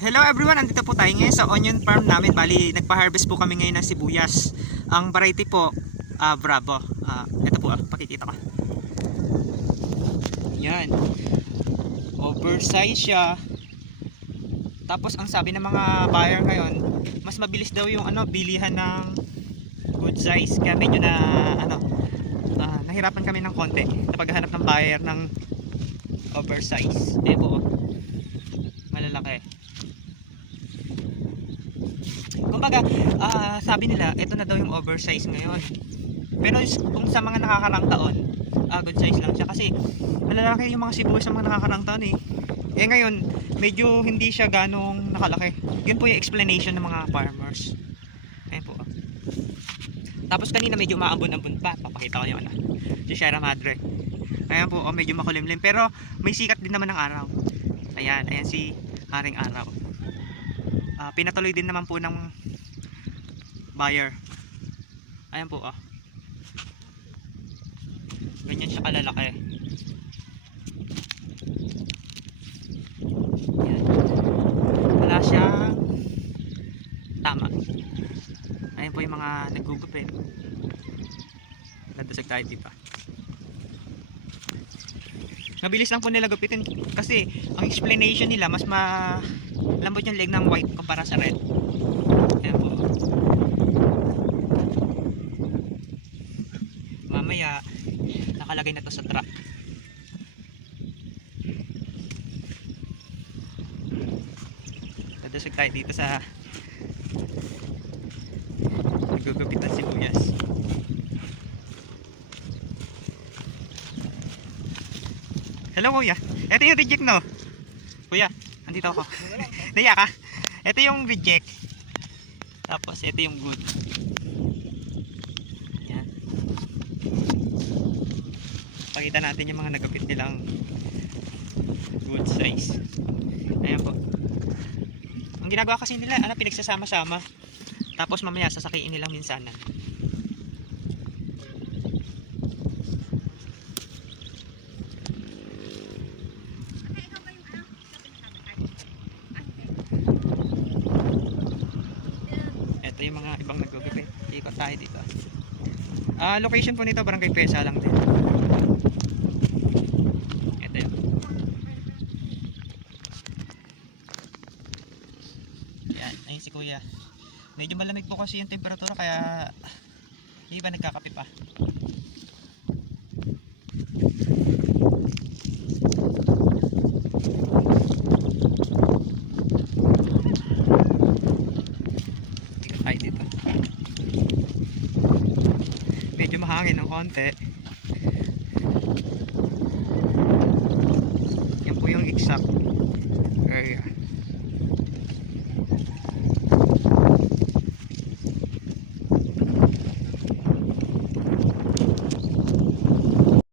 Hello everyone, andito po tayo ngayon sa onion farm namin. Bali, nagpa-harvest po kami ngayon ng sibuyas. Ang variety po, Bravo. Ito po, pakikita ko. Yan. Oversize siya. Tapos ang sabi ng mga buyer ngayon, mas mabilis daw yung bilihan ng good size. Kaya medyo nahirapan kami ng konti sa paghahanap ng buyer ng oversize. Ito po, malalaki. Kumbaga, sabi nila, ito na daw yung oversize ngayon. Pero kung sa mga nakakarang taon, good size lang siya. Kasi malalaki yung mga sibuyas sa mga nakakarang taon eh. Eh ngayon, medyo hindi siya ganong nakalaki. Yun po yung explanation ng mga farmers. Ayan po. Tapos kanina medyo maambon-ambon pa. Papakita ko yung si Sierra Madre. Ayan po, medyo makulimlim. Pero may sikat din naman ng araw. Ayan si Haring Araw. Pinatuloy din naman po ng buyer. Ayan po ganyan siya kalalaki. Ayan. Wala siyang tama. Ayan po yung mga nagugupit. Nadasag tayo dito. Mabilis lang po nila gupitin kasi ang explanation nila mas lambot yung leg ng white kumpara sa red. Ayan po. Mamaya nakalagay na to sa truck. Dadasag tayo dito sa nagugupit ng sibuyas. Hello kuya, ito yung reject no? Kuya, andito ako. Naya ka? Ito yung reject. Tapos ito yung good. Yan. Pakita natin yung mga nagupit nilang good size. Ayan po. Ang ginagawa kasi nila, pinagsasama-sama. Tapos mamaya sasakiin nilang minsanan. Ito yung mga ibang nagugupit. Ikot tayo dito. Location po nito Barangay Pesa lang din. Ito yun. Yan, ayun si kuya. Medyo malamig po kasi yung temperatura kaya iba nagkakape pa. Dito. Medyo mahangin ng konti. Yan po yung exact